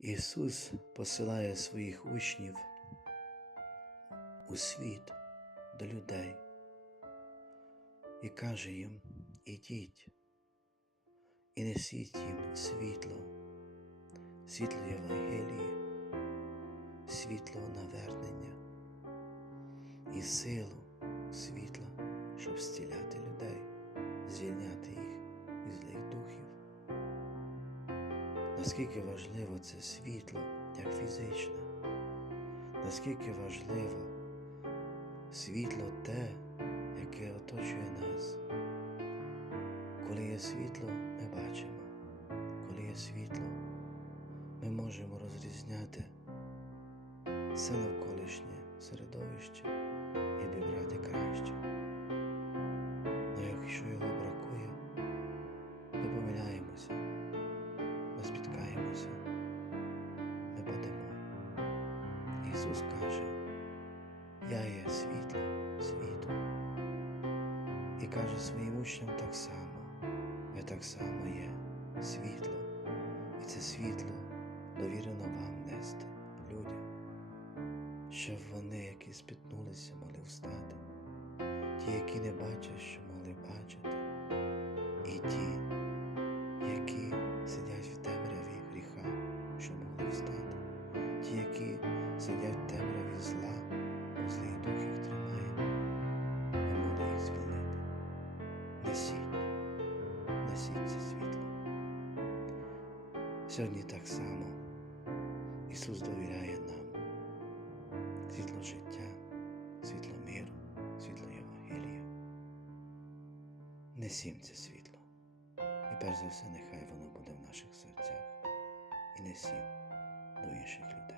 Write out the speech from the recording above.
Ісус посилає своїх учнів у світ до людей і каже їм: ідіть і несіть їм світло, світло Євангелії, світло навернення і силу світла, щоб зціляти людей, звільняти їх Наскільки важливо це світло, як фізичне, наскільки важливо світло те, яке оточує нас. Коли є світло, ми бачимо, коли є світло, ми можемо розрізняти все навколишнє Ісус каже, Я є світло світу. І каже своїм учням так само, ви так само є світло, і це світло довірено вам нести людям, щоб вони, які спітнулися, могли встати, ті, які не бачать, що це світло. Сьогодні так само Ісус довіряє нам світло життя, світло миру, світло Євангелія. Несім це світло. І перш за все, нехай воно буде в наших серцях. І несім до інших людей.